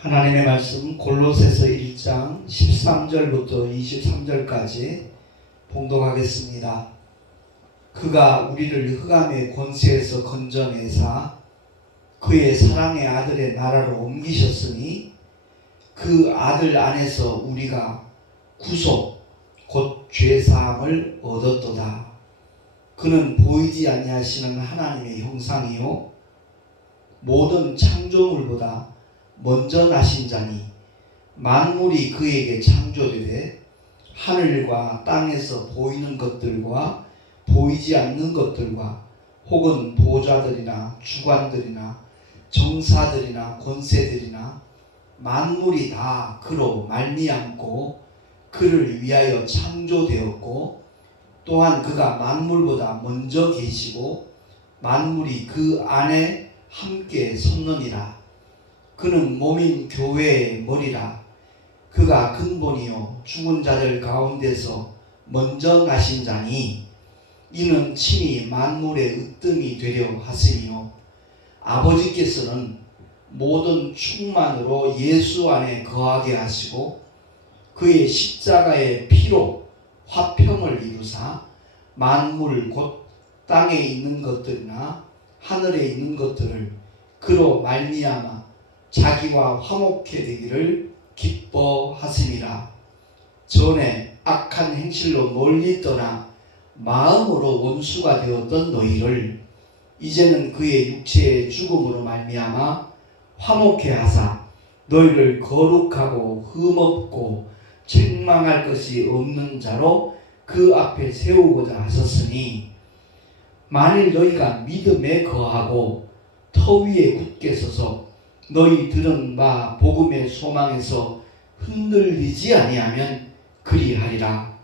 하나님의 말씀 골로새서 1장 13절부터 23절까지 봉독하겠습니다. 그가 우리를 흑암의 권세에서 건져내사 그의 사랑의 아들의 나라로 옮기셨으니 그 아들 안에서 우리가 구속 곧 죄사함을 얻었도다. 그는 보이지 아니하시는 하나님의 형상이요 모든 창조물보다 먼저 나신 자니 만물이 그에게 창조되되 하늘과 땅에서 보이는 것들과 보이지 않는 것들과 혹은 보좌들이나 주관들이나 정사들이나 권세들이나 만물이 다 그로 말미암고 그를 위하여 창조되었고 또한 그가 만물보다 먼저 계시고 만물이 그 안에 함께 섰느니라. 그는 몸인 교회의 머리라. 그가 근본이요 죽은 자들 가운데서 먼저 나신 자니 이는 친히 만물의 으뜸이 되려 하시니요 아버지께서는 모든 충만으로 예수 안에 거하게 하시고 그의 십자가의 피로 화평을 이루사 만물 곧 땅에 있는 것들이나 하늘에 있는 것들을 그로 말미암아 자기와 화목해 되기를 기뻐하심이라. 전에 악한 행실로 멀리 떠나 마음으로 원수가 되었던 너희를 이제는 그의 육체의 죽음으로 말미암아 화목해 하사 너희를 거룩하고 흠없고 책망할 것이 없는 자로 그 앞에 세우고자 하셨으니 만일 너희가 믿음에 거하고 터 위에 굳게 서서 너희 들은 바 복음의 소망에서 흔들리지 아니하면 그리하리라.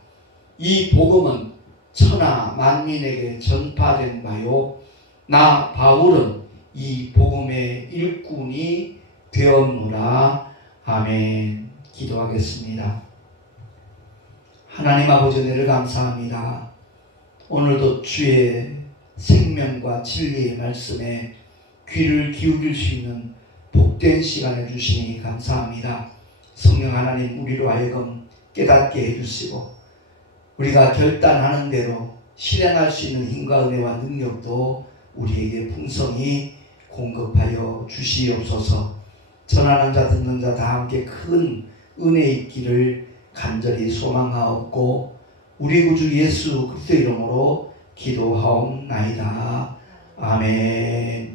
이 복음은 천하 만민에게 전파된 바요 나 바울은 이 복음의 일꾼이 되었노라. 아멘. 기도하겠습니다. 하나님 아버지 은혜를 감사합니다. 오늘도 주의 생명과 진리의 말씀에 귀를 기울일 수 있는 복된 시간을 주시니 감사합니다. 성령 하나님 우리로 하여금 깨닫게 해주시고 우리가 결단하는 대로 실행할 수 있는 힘과 은혜와 능력도 우리에게 풍성히 공급하여 주시옵소서. 전하는 자 듣는 자 다 함께 큰 은혜 있기를 간절히 소망하옵고 우리 구주 예수 그리스도 이름으로 기도하옵나이다. 아멘.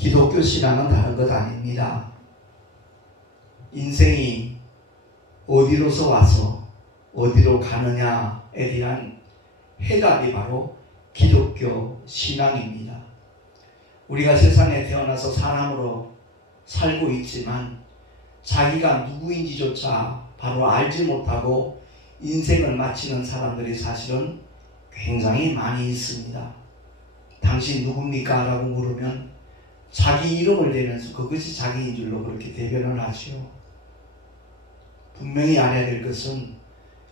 기독교 신앙은 다른 것 아닙니다. 인생이 어디로서 와서 어디로 가느냐에 대한 해답이 바로 기독교 신앙입니다. 우리가 세상에 태어나서 사람으로 살고 있지만 자기가 누구인지조차 바로 알지 못하고 인생을 마치는 사람들이 사실은 굉장히 많이 있습니다. 당신 누굽니까? 라고 물으면 자기 이름을 대면서 그것이 자기인 줄로 그렇게 대변을 하죠. 분명히 알아야 될 것은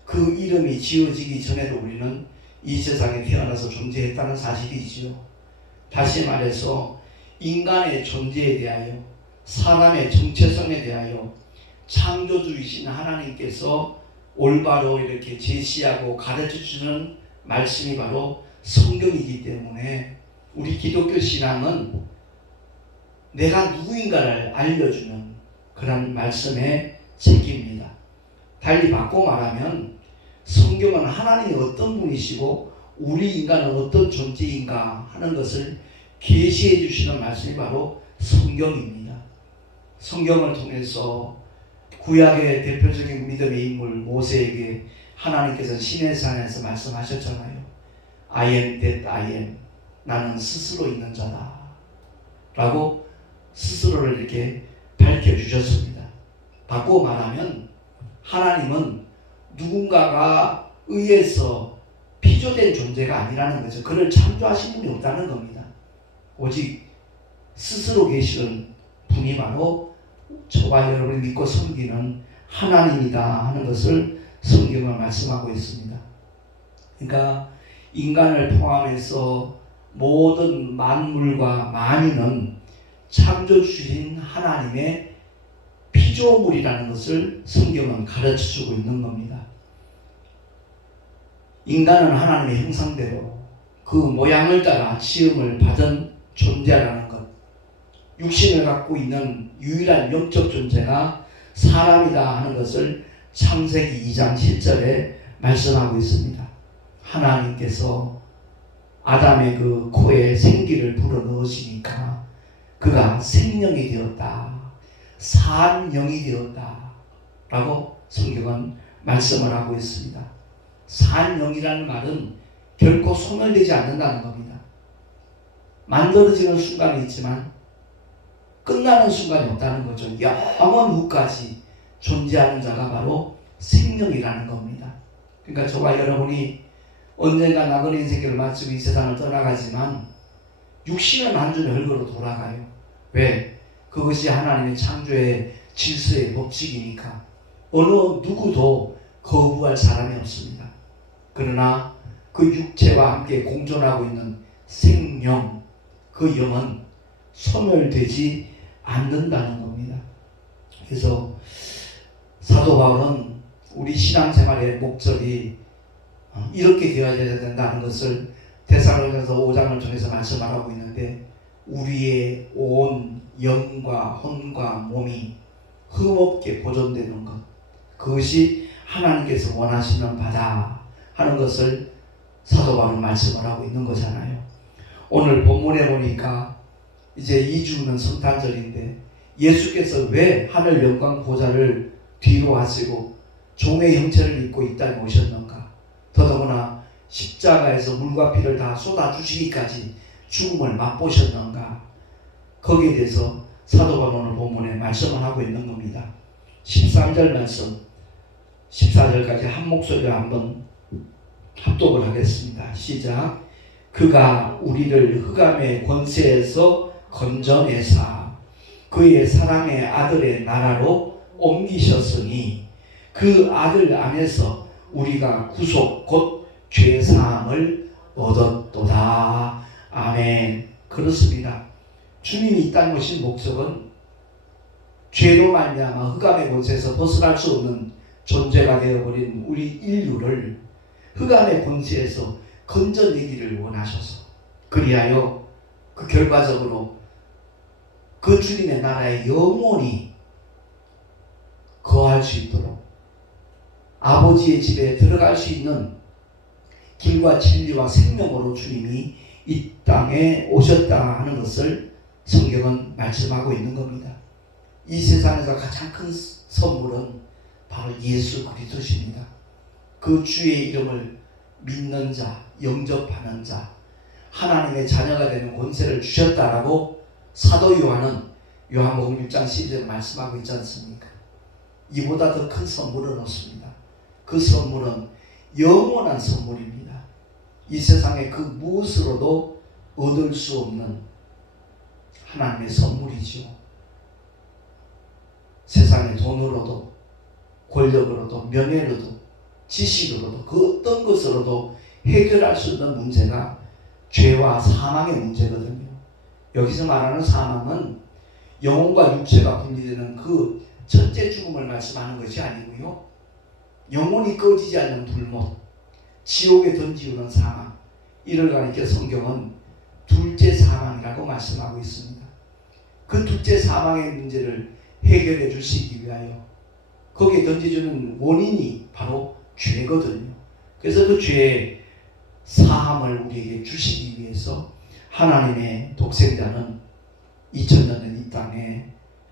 그 이름이 지어지기 전에도 우리는 이 세상에 태어나서 존재했다는 사실이지요. 다시 말해서 인간의 존재에 대하여 사람의 정체성에 대하여 창조주이신 하나님께서 올바로 이렇게 제시하고 가르쳐주는 말씀이 바로 성경이기 때문에 우리 기독교 신앙은 내가 누구인가를 알려주는 그런 말씀의 책입니다. 달리 바꿔 말하면 성경은 하나님이 어떤 분이시고 우리 인간은 어떤 존재인가 하는 것을 계시해 주시는 말씀이 바로 성경입니다. 성경을 통해서 구약의 대표적인 믿음의 인물 모세에게 하나님께서 시내산에서 말씀하셨잖아요. I am that I am. 나는 스스로 있는 자다. 라고 스스로를 이렇게 밝혀주셨습니다. 바꿔 말하면 하나님은 누군가가 의해서 피조된 존재가 아니라는 거죠. 그를 창조하신 분이 없다는 겁니다. 오직 스스로 계시는 분이 바로 저와 여러분이 믿고 섬기는 하나님이다 하는 것을 성경은 말씀하고 있습니다. 그러니까 인간을 포함해서 모든 만물과 만인은 창조주신 하나님의 피조물이라는 것을 성경은 가르쳐주고 있는 겁니다. 인간은 하나님의 형상대로 그 모양을 따라 지음을 받은 존재라는 것, 육신을 갖고 있는 유일한 영적 존재가 사람이다 하는 것을 창세기 2장 7절에 말씀하고 있습니다. 하나님께서 아담의 그 코에 생기를 불어넣으시니까 그가 생명이 되었다, 산 영이 되었다 라고 성경은 말씀을 하고 있습니다. 산 영이라는 말은 결코 소멸되지 않는다는 겁니다. 만들어지는 순간이 있지만 끝나는 순간이 없다는 거죠. 영원 후까지 존재하는 자가 바로 생명이라는 겁니다. 그러니까 저와 여러분이 언젠가 나그네 인생길을 마치고 이 세상을 떠나가지만 육신은 한 줄의 흙으로 돌아가요. 왜? 그것이 하나님의 창조의 질서의 법칙이니까 어느 누구도 거부할 사람이 없습니다. 그러나 그 육체와 함께 공존하고 있는 생명, 그 영은 소멸되지 않는다는 겁니다. 그래서 사도 바울은 우리 신앙생활의 목적이 이렇게 되어야 된다는 것을 데살로니가서 5장을 통해서 말씀하고 있는데, 우리의 온 영과 혼과 몸이 흠없게 보존되는 것, 그것이 하나님께서 원하시는 바다 하는 것을 사도 바울은 말씀을 하고 있는 거잖아요. 오늘 본문에 보니까 이제 2주는 성탄절인데 예수께서 왜 하늘 영광 보좌를 뒤로 하시고 종의 형체를 입고 이 땅에 오셨는가? 더더구나 십자가에서 물과 피를 다 쏟아주시기까지 죽음을 맛보셨는가? 거기에 대해서 사도 바울은 본문에 말씀을 하고 있는 겁니다. 13절 말씀, 14절까지 한 목소리로 한번 합독을 하겠습니다. 시작. 그가 우리를 흑암의 권세에서 건져내사 그의 사랑의 아들의 나라로 옮기셨으니 그 아들 안에서 우리가 구속 곧 죄사함을 얻었도다. 아멘. 그렇습니다. 주님이 이 땅에 오신 목적은 죄로 말미암아 흑암의 권세에서 벗어날 수 없는 존재가 되어버린 우리 인류를 흑암의 권세에서 건져내기를 원하셔서, 그리하여 그 결과적으로 그 주님의 나라에 영원히 거할 수 있도록 아버지의 집에 들어갈 수 있는 길과 진리와 생명으로 주님이 이 땅에 오셨다 하는 것을 성경은 말씀하고 있는 겁니다. 이 세상에서 가장 큰 선물은 바로 예수 그리스도십니다. 그 주의 이름을 믿는 자, 영접하는 자, 하나님의 자녀가 되는 권세를 주셨다라고 사도 요한은 요한복음 6장 12절에 말씀하고 있지 않습니까? 이보다 더 큰 선물은 없습니다. 그 선물은 영원한 선물입니다. 이 세상의 그 무엇으로도 얻을 수 없는 하나님의 선물이죠. 세상의 돈으로도 권력으로도 명예로도 지식으로도 그 어떤 것으로도 해결할 수 없는 문제가 죄와 사망의 문제거든요. 여기서 말하는 사망은 영혼과 육체가 분리되는 그 첫째 죽음을 말씀하는 것이 아니고요, 영혼이 꺼지지 않는 불못, 지옥에 던지우는 사망, 이를 가리켜 성경은 둘째 사망이라고 말씀하고 있습니다. 그 둘째 사망의 문제를 해결해 주시기 위하여 거기에 던져주는 원인이 바로 죄거든요. 그래서 그 죄의 사함을 우리에게 주시기 위해서 하나님의 독생자는 2000년 전 이 땅에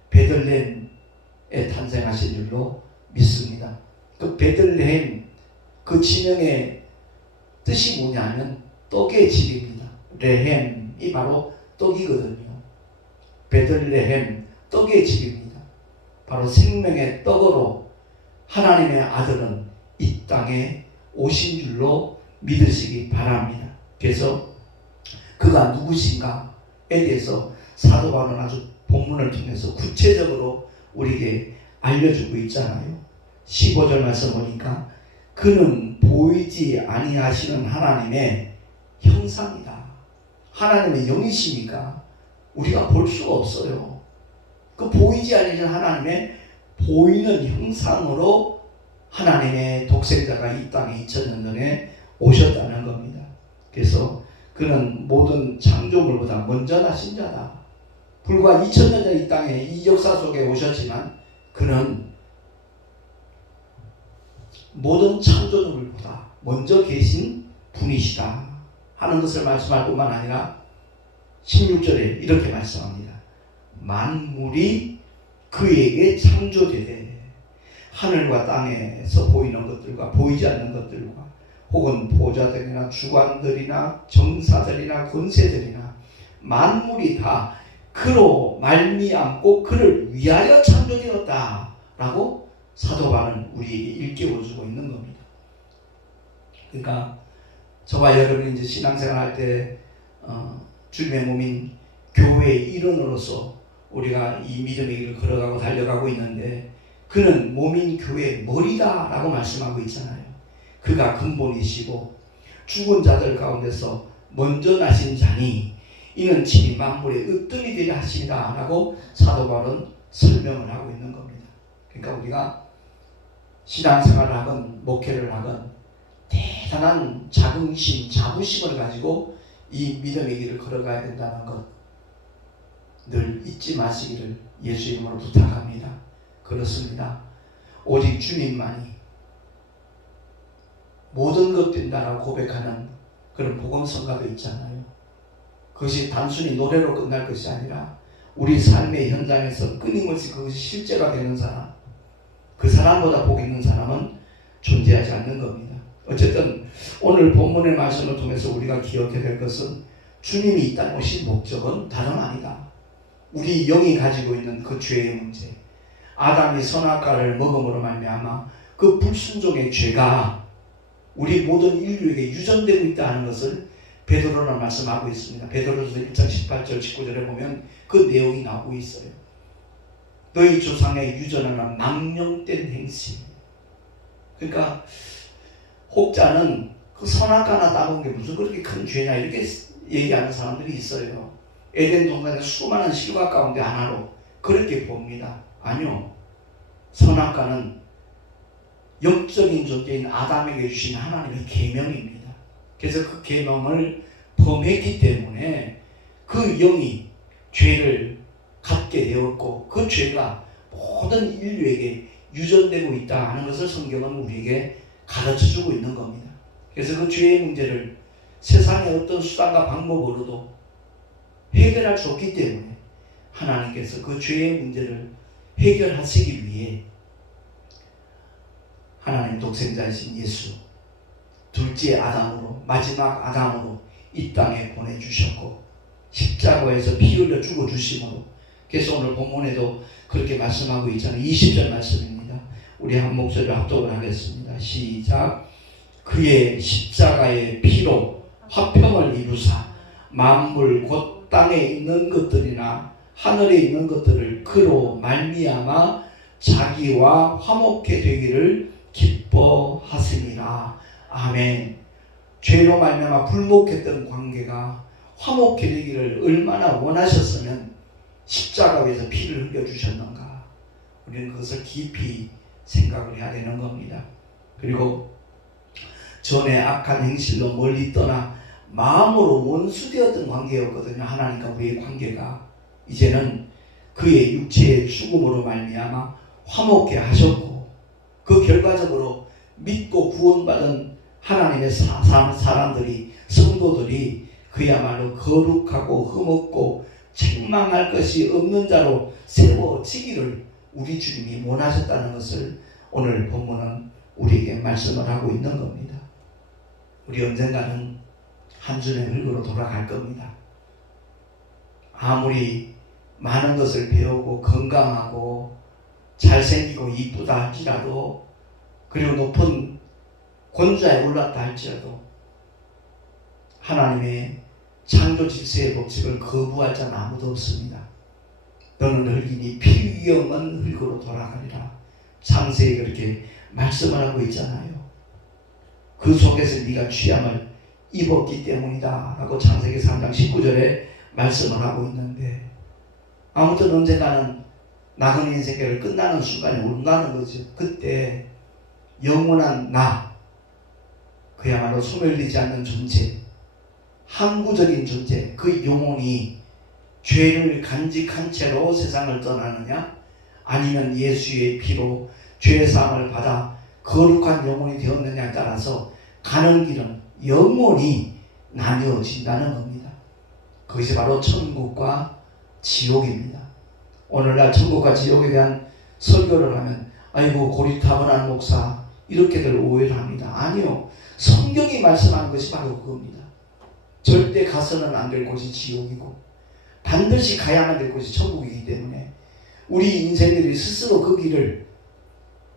베들레헴에 탄생하신 줄로 믿습니다. 그 베들레헴, 그 지명의 뜻이 뭐냐면 떡의 집입니다. 레헴이 바로 떡이거든요. 베들레헴, 떡의 집입니다. 바로 생명의 떡으로 하나님의 아들은 이 땅에 오신 줄로 믿으시기 바랍니다. 그래서 그가 누구신가에 대해서 사도 바울은 아주 본문을 통해서 구체적으로 우리에게 알려주고 있잖아요. 15절 말씀 보니까 그는 보이지 아니하시는 하나님의 형상이다. 하나님의 영이시니까 우리가 볼 수가 없어요. 그 보이지 않는 하나님의 보이는 형상으로 하나님의 독생자가 이 땅에 2000년 전에 오셨다는 겁니다. 그래서 그는 모든 창조물보다 먼저 나신 자다. 불과 2000년 전 이 땅에 이 역사 속에 오셨지만 그는 모든 창조물보다 먼저 계신 분이시다 하는 것을 말씀할 뿐만 아니라 16절에 이렇게 말씀합니다. 만물이 그에게 창조되되 하늘과 땅에서 보이는 것들과 보이지 않는 것들과 혹은 보좌들이나 주관들이나 정사들이나 권세들이나 만물이 다 그로 말미암고 그를 위하여 창조되었다라고 사도 바울은 우리에게 일깨워주고 있는 겁니다. 그러니까 저와 여러분이 이제 신앙생활 할 때 주님의 몸인 교회의 일원으로서 우리가 이 믿음의 길을 걸어가고 달려가고 있는데 그는 몸인 교회의 머리다라고 말씀하고 있잖아요. 그가 근본이시고 죽은 자들 가운데서 먼저 나신 자니 이는 친히 만물의 으뜸이 되려 하시니라 라고 사도 바울은 설명을 하고 있는 겁니다. 그러니까 우리가 신앙생활을 하건 목회를 하건 대단한 자긍심, 자부심을 가지고 이 믿음의 길을 걸어가야 된다는 것 늘 잊지 마시기를 예수 이름으로 부탁합니다. 그렇습니다. 오직 주님만이 모든 것 된다라고 고백하는 그런 복음성가도 있잖아요. 그것이 단순히 노래로 끝날 것이 아니라 우리 삶의 현장에서 끊임없이 그것이 실제가 되는 사람, 그 사람보다 복 있는 사람은 존재하지 않는 겁니다. 어쨌든 오늘 본문의 말씀을 통해서 우리가 기억해야 될 것은 주님이 이 땅에 오신 목적은 다름 아니다. 우리 영이 가지고 있는 그 죄의 문제, 아담이 선악과를 먹음으로 말미암아 그 불순종의 죄가 우리 모든 인류에게 유전되고 있다는 것을 베드로는 말씀하고 있습니다. 베드로서 1장 18절 19절에 보면 그 내용이 나오고 있어요. 너희 조상의 유전하는 망령된 행실. 그러니까 혹자는 그 선악과나 따먹은 게 무슨 그렇게 큰 죄냐 이렇게 얘기하는 사람들이 있어요. 에덴 동산의 수많은 실과 가운데 하나로 그렇게 봅니다. 아니요. 선악과는 영적인 존재인 아담에게 주신 하나님의 계명입니다. 그래서 그 계명을 범했기 때문에 그 영이 죄를 갖게 되었고 그 죄가 모든 인류에게 유전되고 있다 하는 것을 성경은 우리에게 가르쳐주고 있는 겁니다. 그래서 그 죄의 문제를 세상의 어떤 수단과 방법으로도 해결할 수 없기 때문에 하나님께서 그 죄의 문제를 해결하시기 위해 하나님 독생자이신 예수 둘째 아담으로 마지막 아담으로 이 땅에 보내주셨고 십자가에서 피 흘려 죽어주심으로 그래서 오늘 본문에도 그렇게 말씀하고 있잖아요. 20절 말씀입니다. 우리 한 목소리로 합독을 하겠습니다. 시작. 그의 십자가의 피로 화평을 이루사 만물 곧 땅에 있는 것들이나 하늘에 있는 것들을 그로 말미암아 자기와 화목해 되기를 기뻐하심이라. 아멘. 죄로 말미암아 불목했던 관계가 화목해 되기를 얼마나 원하셨으면 십자가 위에서 피를 흘려주셨는가. 우리는 그것을 깊이 생각을 해야 되는 겁니다. 그리고 전에 악한 행실로 멀리 떠나 마음으로 원수되었던 관계였거든요. 하나님과 우리의 관계가 이제는 그의 육체의 죽음으로 말미암아 화목해 하셨고 그 결과적으로 믿고 구원받은 하나님의 사람들이 성도들이 그야말로 거룩하고 흠없고 책망할 것이 없는 자로 세워지기를 우리 주님이 원하셨다는 것을 오늘 본문은 우리에게 말씀을 하고 있는 겁니다. 우리 언젠가는 한 줄의 흙으로 돌아갈 겁니다. 아무리 많은 것을 배우고 건강하고 잘생기고 이쁘다 할지라도 그리고 높은 권좌에 올랐다 할지라도 하나님의 창조 질서의 법칙을 거부할 자는 아무도 없습니다. 너는 흙이니 피 위에 없는 흙으로 돌아가리라. 창세기 그렇게 말씀을 하고 있잖아요. 그 속에서 네가 취함을 입었기 때문이다 라고 창세기 3장 19절에 말씀을 하고 있는데 아무튼 언젠가는 나그네 인생을 끝나는 순간에 온다는 거죠. 그때 영원한 나, 그야말로 소멸되지 않는 존재, 항구적인 존재, 그 영혼이 죄를 간직한 채로 세상을 떠나느냐, 아니면 예수의 피로 죄사함을 받아 거룩한 영혼이 되었느냐에 따라서 가는 길은 영원히 나뉘어진다는 겁니다. 그것이 바로 천국과 지옥입니다. 오늘날 천국과 지옥에 대한 설교를 하면 아이고 고리타분한 목사 이렇게들 오해를 합니다. 아니요. 성경이 말씀하는 것이 바로 그겁니다. 절대 가서는 안 될 곳이 지옥이고 반드시 가야만 될 곳이 천국이기 때문에 우리 인생들이 스스로 그 길을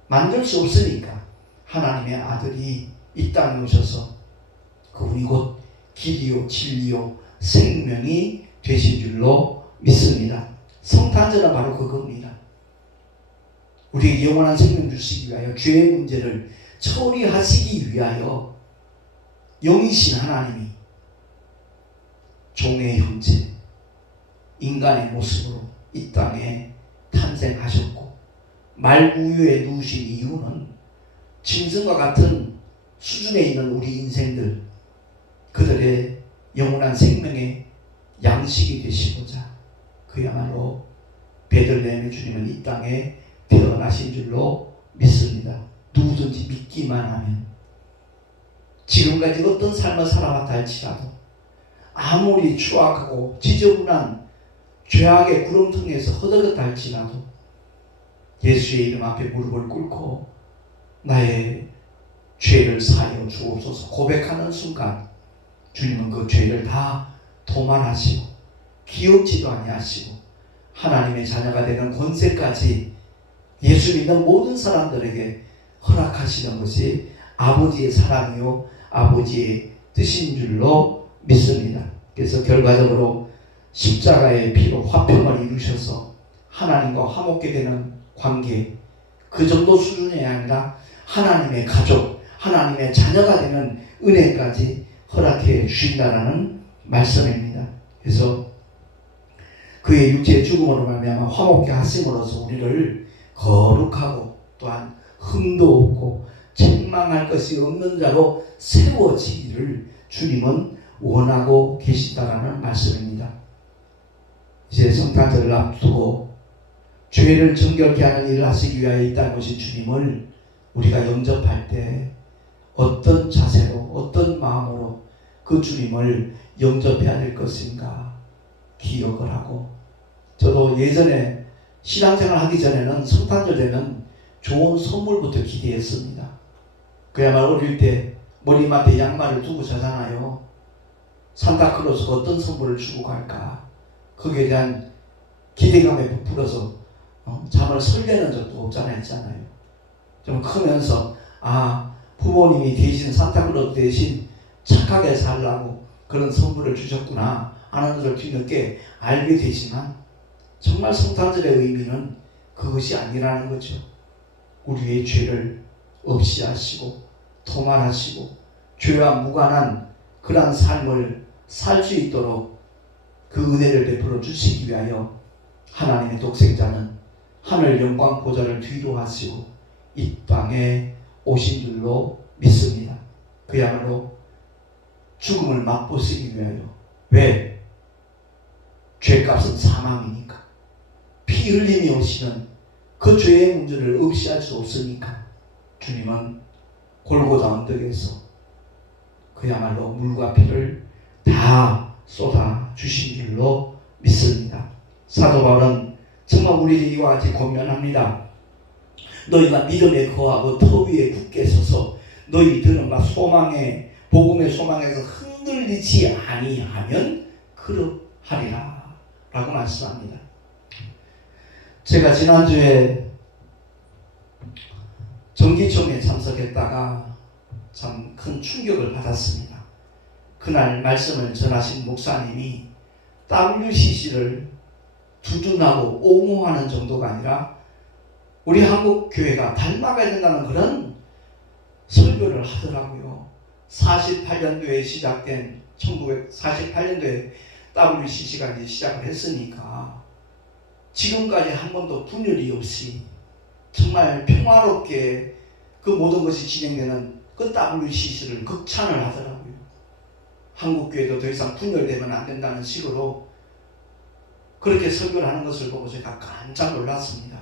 만들 수 없으니까 하나님의 아들이 이 땅에 오셔서 그분이 곧 길이요 진리요 생명이 되신 줄로 믿습니다. 성탄절은 바로 그겁니다. 우리에게 영원한 생명 주시기 위하여 죄의 문제를 처리하시기 위하여 영이신 하나님이 종의 형체 인간의 모습으로 이 땅에 탄생하셨고 말구유에 누우신 이유는 짐승과 같은 수준에 있는 우리 인생들 그들의 영원한 생명의 양식이 되시고자 그야말로 베들레헴의 주님은 이 땅에 태어나신 줄로 믿습니다. 누구든지 믿기만 하면 지금까지 어떤 삶을 살아왔다 할지라도 아무리 추악하고 지저분한 죄악의 구렁텅이에서 허덕였다 할지라도 예수의 이름 앞에 무릎을 꿇고 나의 죄를 사하여 주옵소서 고백하는 순간 주님은 그 죄를 다 도말하시고 기억지도 아니하시고 하나님의 자녀가 되는 권세까지 예수 믿는 모든 사람들에게 허락하시는 것이 아버지의 사랑이요 아버지의 뜻인 줄로 믿습니다. 그래서 결과적으로 십자가의 피로 화평을 이루셔서 하나님과 화목게 되는 관계 그 정도 수준이 아니라 하나님의 가족 하나님의 자녀가 되는 은혜까지 허락해 주신다라는 말씀입니다. 그래서 그의 육체의 죽음으로 말미암아 화목케 하심으로써 우리를 거룩하고 또한 흠도 없고 책망할 것이 없는 자로 세워지기를 주님은 원하고 계시다라는 말씀입니다. 이제 성탄절을 앞두고 죄를 정결케 하는 일을 하시기 위하여 이 땅에 오신 주님을 우리가 영접할 때 어떤 자세로 어떤 마음으로 그 주님을 영접해야 될 것인가 기억을 하고 저도 예전에 신앙생활 하기 전에는 성탄절 되면 좋은 선물부터 기대했습니다. 그야말로 어릴 때 머리맡에 양말을 두고 자잖아요. 산타클로스가 어떤 선물을 주고 갈까 거기에 대한 기대감에 부풀어서 잠을 설레는 적도 없잖아요. 좀 크면서 부모님이 대신 산타클로스 대신 착하게 살라고 그런 선물을 주셨구나 하는 것을 뒤늦게 알게 되지만 정말 성탄절의 의미는 그것이 아니라는 거죠. 우리의 죄를 없이 하시고 도말하시고 죄와 무관한 그러한 삶을 살 수 있도록 그 은혜를 베풀어 주시기 위하여 하나님의 독생자는 하늘 영광 보좌를 뒤로 하시고 이 땅에 오신 줄로 믿습니다. 그야말로 죽음을 맛보시기 위하여 왜? 죄값은 사망이니까 피 흘림이 오시는 그 죄의 문제를 없이 할 수 없으니까 주님은 골고다 언덕에서 그야말로 물과 피를 다 쏟아 주신 줄로 믿습니다. 사도 바울은 정말 우리에게 이와 같이 권면합니다. 너희가 믿음에 거하고 터 위에 굳게 서서 너희들은 막 소망의 복음의 소망에서 흔들리지 아니하면 그러하리라 라고 말씀합니다. 제가 지난주에 정기총회에 참석했다가 참 큰 충격을 받았습니다. 그날 말씀을 전하신 목사님이 WCC를 두둔하고 옹호하는 정도가 아니라 우리 한국 교회가 닮아가야 된다는 그런 설교를 하더라고요. 48년도에 시작된 1948년도에 WCC가 이제 시작을 했으니까 지금까지 한 번도 분열이 없이 정말 평화롭게 그 모든 것이 진행되는 그 WCC를 극찬을 하더라고요. 한국교회도 더 이상 분열되면 안 된다는 식으로 그렇게 설교를 하는 것을 보고 제가 깜짝 놀랐습니다.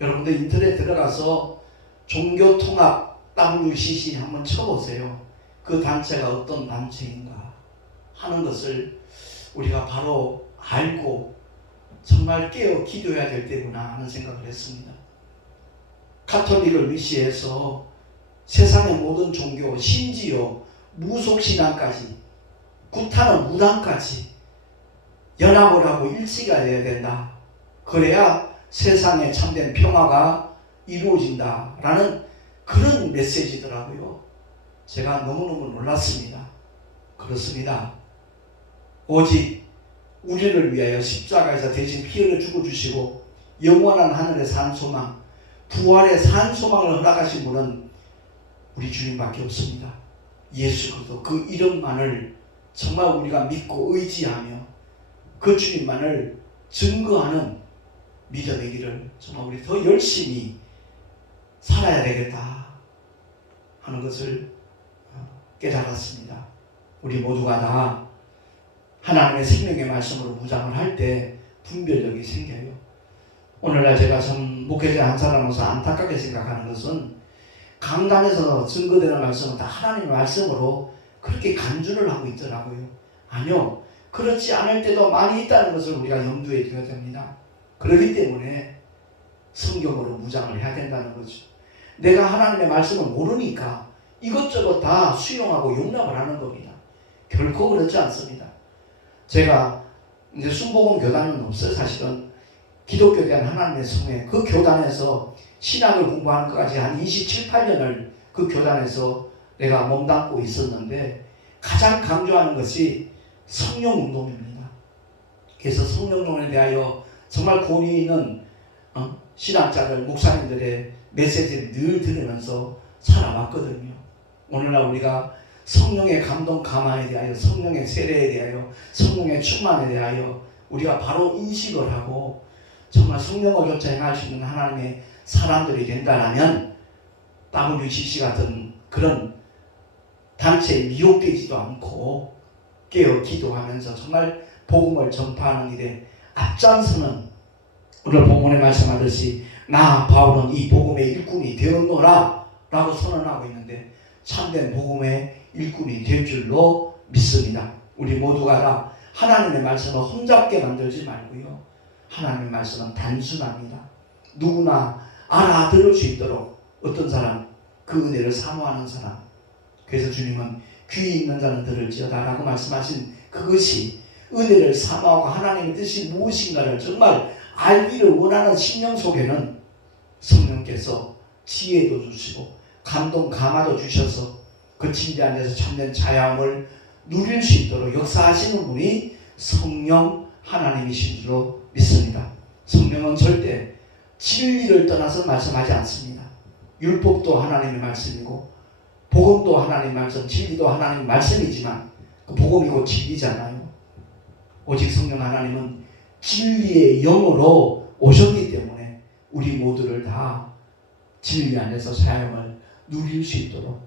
여러분들 인터넷 들어가서 종교통합 WCC 한번 쳐보세요. 그 단체가 어떤 단체인가 하는 것을 우리가 바로 알고 정말 깨어 기도해야 될 때구나 하는 생각을 했습니다. 가톨릭을 위시해서 세상의 모든 종교, 심지어 무속신앙까지, 구타는 무당까지 연합을 하고 일치가 되어야 된다. 그래야 세상에 참된 평화가 이루어진다라는 그런 메시지더라고요. 제가 너무너무 놀랐습니다. 그렇습니다. 오직 우리를 위하여 십자가에서 대신 피 흘려 죽어주시고 영원한 하늘의 산 소망, 부활의 산 소망을 허락하신 분은 우리 주님밖에 없습니다. 예수 그리스도 그 이름만을 정말 우리가 믿고 의지하며 그 주님만을 증거하는 믿음의 길을 정말 우리 더 열심히 살아야 되겠다 하는 것을 깨달았습니다. 우리 모두가 다 하나님의 생명의 말씀으로 무장을 할 때 분별력이 생겨요. 오늘날 제가 참 목회자 한 사람으로서 안타깝게 생각하는 것은 강단에서 증거되는 말씀은 다 하나님의 말씀으로 그렇게 간주를 하고 있더라고요. 아니요. 그렇지 않을 때도 많이 있다는 것을 우리가 염두에 둬야 됩니다. 그렇기 때문에 성경으로 무장을 해야 된다는 거죠. 내가 하나님의 말씀을 모르니까 이것저것 다 수용하고 용납을 하는 겁니다. 결코 그렇지 않습니다. 제가 이제 순복음 교단은 없어요. 사실은 기독교에 대한 하나님의 성회, 그 교단에서 신학을 공부하는 것까지 한 27, 8년을 그 교단에서 내가 몸담고 있었는데 가장 강조하는 것이 성령운동입니다. 그래서 성령운동에 대하여 정말 권위 있는 신학자들, 목사님들의 메시지를 늘 들으면서 살아왔거든요. 오늘날 우리가 성령의 감동 감화에 대하여, 성령의 세례에 대하여, 성령의 충만에 대하여 우리가 바로 인식을 하고 정말 성령을 쫓아 행할 수 있는 하나님의 사람들이 된다라면 WCC 같은 그런 단체에 미혹되지도 않고 깨어 기도하면서 정말 복음을 전파하는 일에 앞장서는 오늘 본문에 말씀하듯이 나 바울은 이 복음의 일꾼이 되었노라 라고 선언하고 있는데 참된 복음의 일꾼이 될 줄로 믿습니다. 우리 모두가 다 하나님의 말씀을 험잡게 만들지 말고요. 하나님의 말씀은 단순합니다. 누구나 알아들을 수 있도록 어떤 사람, 그 은혜를 사모하는 사람. 그래서 주님은 귀 있는 자는 들을지어다 라고 말씀하신 그것이 은혜를 사모하고 하나님의 뜻이 무엇인가를 정말 알기를 원하는 심령 속에는 성령께서 지혜도 주시고 감동 감화도 주셔서 그 침대 안에서 참된 자양을 누릴 수 있도록 역사하시는 분이 성령 하나님이신 줄로 믿습니다. 성령은 절대 진리를 떠나서 말씀하지 않습니다. 율법도 하나님의 말씀이고 복음도 하나님의 말씀, 진리도 하나님의 말씀이지만 그 복음이 곧 진리잖아요. 오직 성령 하나님은 진리의 영으로 오셨기 때문에 우리 모두를 다 진리 안에서 사용을 누릴 수 있도록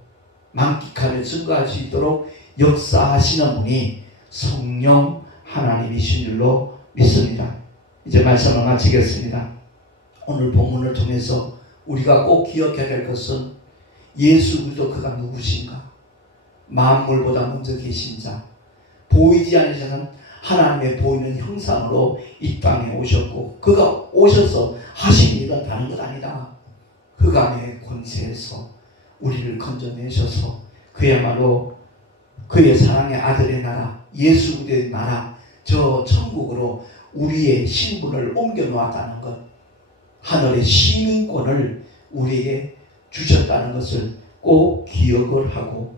만끽하며 증거할 수 있도록 역사하시는 분이 성령 하나님이신 줄로 믿습니다. 이제 말씀을 마치겠습니다. 오늘 본문을 통해서 우리가 꼭 기억해야 될 것은 예수 그리스도 그가 누구신가? 만물보다 먼저 계신 자, 보이지 않으시는 하나님의 보이는 형상으로 이 땅에 오셨고 그가 오셔서 하신 일은 다른 것 아니다. 흑암의 권세에서 우리를 건져내셔서 그야말로 그의 사랑의 아들의 나라, 예수 그리스도의 나라, 저 천국으로 우리의 신분을 옮겨 놓았다는 것, 하늘의 시민권을 우리에게 주셨다는 것을 꼭 기억을 하고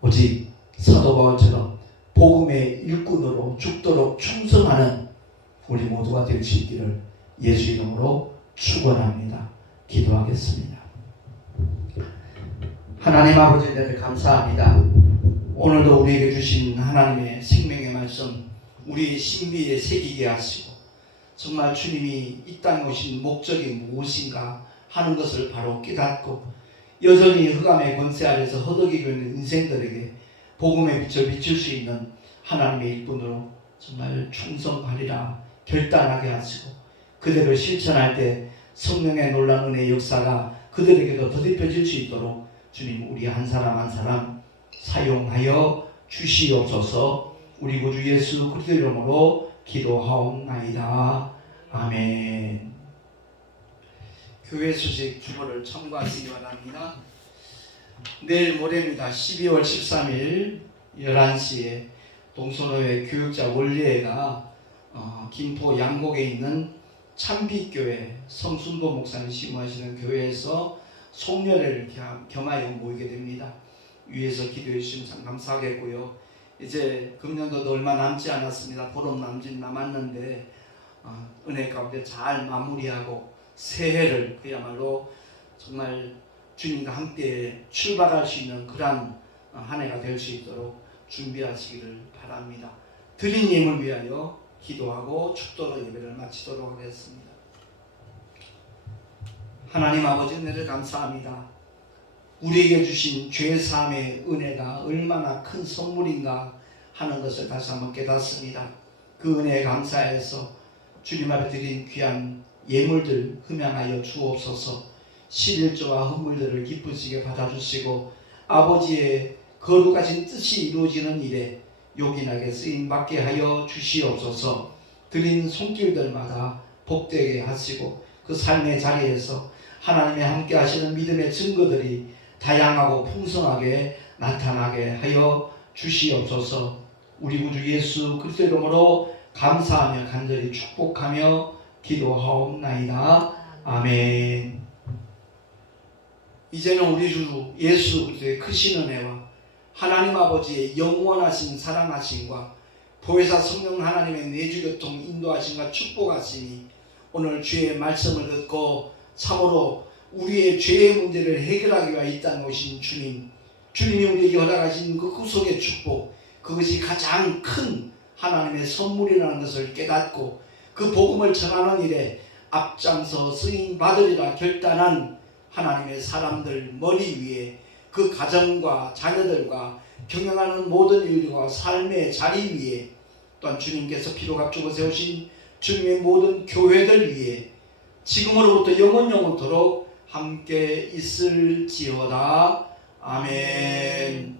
오직 사도 바울처럼 복음의 일꾼으로 죽도록 충성하는 우리 모두가 될 수 있기를 예수 이름으로 축원합니다. 기도하겠습니다. 하나님 아버지 대해 감사합니다. 오늘도 우리에게 주신 하나님의 생명의 말씀 우리의 신비에 새기게 하시고 정말 주님이 이 땅에 오신 목적이 무엇인가 하는 것을 바로 깨닫고 여전히 흑암의 권세 아래서 허덕이고 있는 인생들에게 복음의 빛을 비출 수 있는 하나님의 일꾼으로 정말 충성하리라 결단하게 하시고 그대로 실천할 때 성령의 놀라운 은혜의 역사가 그들에게도 더딥혀질 수 있도록 주님 우리 한 사람 한 사람 사용하여 주시옵소서. 우리 구주 예수 그리스도 이름으로 기도하옵나이다. 아멘. 교회 수직 주보를 참고하시기 바랍니다. 내일 모레입니다. 12월 13일 11시에 동서노회 교육자 원리회가 김포 양곡에 있는 참빛교회 성순보 목사님 심무하시는 교회에서 송년회를 겸하여 모이게 됩니다. 위에서 기도해 주시면 참 감사하겠고요. 이제 금년도도 얼마 남지 않았습니다. 보름 남았는데 은혜 가운데 잘 마무리하고 새해를 그야말로 정말 주님과 함께 출발할 수 있는 그러한 한 해가 될 수 있도록 준비하시기를 바랍니다. 드린 예물 위하여 기도하고 축도로 예배를 마치도록 하겠습니다. 하나님 아버지 은혜를 감사합니다. 우리에게 주신 죄사함의 은혜가 얼마나 큰 선물인가 하는 것을 다시 한번 깨닫습니다. 그 은혜에 감사해서 주님 앞에 드린 귀한 예물들 흠양하여 주옵소서. 11조와 헌물들을 기쁘시게 받아주시고 아버지의 거룩하신 뜻이 이루어지는 일에 요긴하게 쓰임받게 하여 주시옵소서. 드린 손길들마다 복되게 하시고 그 삶의 자리에서 하나님의 함께 하시는 믿음의 증거들이 다양하고 풍성하게 나타나게 하여 주시옵소서. 우리 구주 예수 그리스도 이름으로 감사하며 간절히 축복하며 기도하옵나이다. 아멘. 이제는 우리 주 예수 그리스도의 크신 은혜와 하나님 아버지의 영원하신 사랑하심과 보혜사 성령 하나님의 내주교통 인도하심과 축복하심이 오늘 주의 말씀을 듣고 참으로 우리의 죄의 문제를 해결하기 위해 이 땅에 오신 주님이 우리에게 허락하신 그 구속의 축복, 그것이 가장 큰 하나님의 선물이라는 것을 깨닫고 그 복음을 전하는 일에 앞장서 쓰임 받으리라 결단한 하나님의 사람들 머리 위에 그 가정과 자녀들과 경영하는 모든 일과 삶의 자리 위에 또한 주님께서 피로 값주고 세우신 주님의 모든 교회들 위에 지금으로부터 영원토록 함께 있을지어다. 아멘.